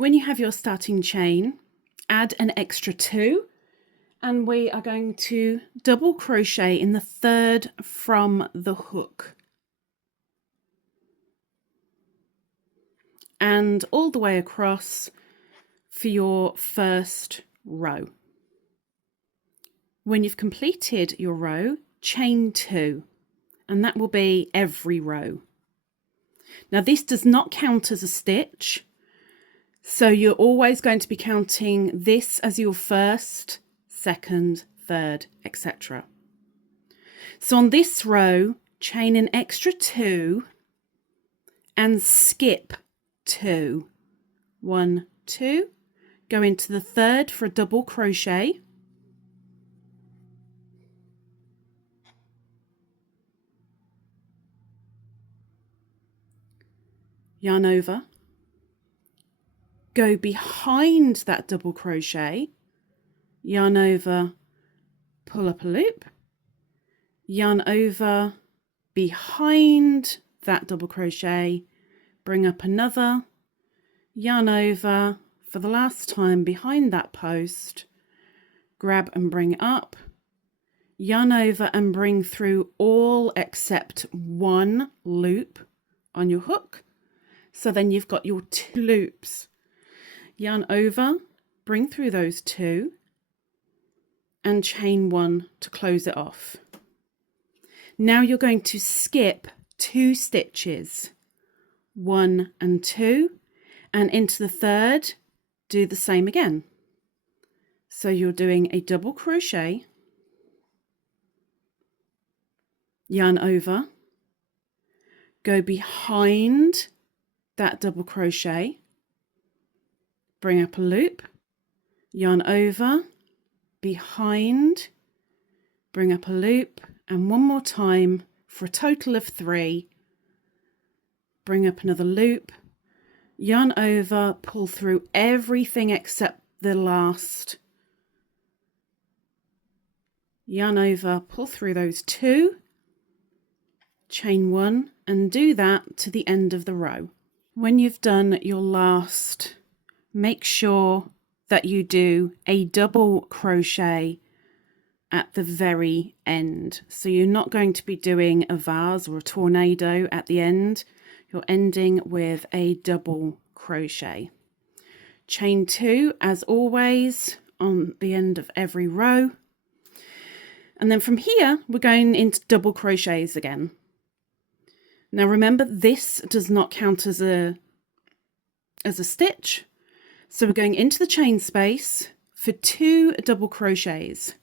When you have your starting chain, add an extra 2, and we are going to double crochet in the 3rd from the hook and all the way across for your first row. When you've completed your row, chain 2, and that will be every row. Now this does not count as a stitch, so you're always going to be counting this as your first, second, third, etc. So on this row, chain an extra 2 and skip 2. 1, 2, go into the 3rd for a double crochet, yarn over, go behind that double crochet, yarn over, pull up a loop, yarn over, behind that double crochet, bring up another, yarn over for the last time behind that post, grab and bring up, yarn over and bring through all except one loop on your hook. So then you've got your 2 loops. Yarn over, bring through those 2 and chain 1 to close it off. Now you're going to skip 2 stitches, 1 and 2, and into the 3rd do the same again. So you're doing a double crochet, yarn over, go behind that double crochet, bring up a loop, yarn over, behind, bring up a loop, and one more time for a total of 3, bring up another loop, yarn over, pull through everything except the last, yarn over, pull through those 2, chain 1, and do that to the end of the row. When you've done your last, make sure that you do a double crochet at the very end. So you're not going to be doing a vase or a tornado at the end. You're ending with a double crochet. Chain 2 as always on the end of every row. And then from here, we're going into double crochets again. Now remember, this does not count as a stitch. So we're going into the chain space for 2 double crochets.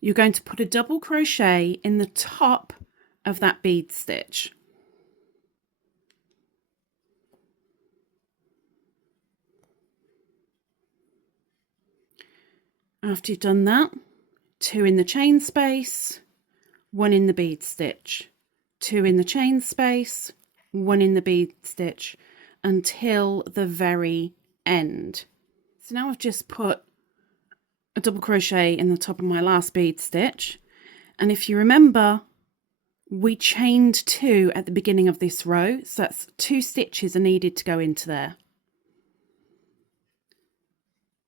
You're going to put a double crochet in the top of that bead stitch. After you've done that, 2 in the chain space, 1 in the bead stitch, 2 in the chain space, 1 in the bead stitch until the very end. So now I've just put a double crochet in the top of my last bead stitch, and if you remember, we chained 2 at the beginning of this row, so that's 2 stitches are needed to go into there.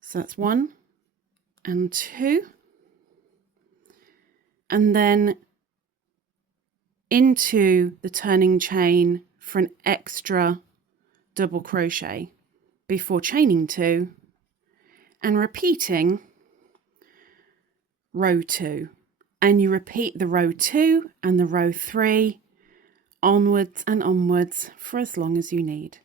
So that's 1 and 2, and then into the turning chain for an extra double crochet before chaining 2 and repeating row 2, and you repeat the row 2 and the row 3 onwards and onwards for as long as you need.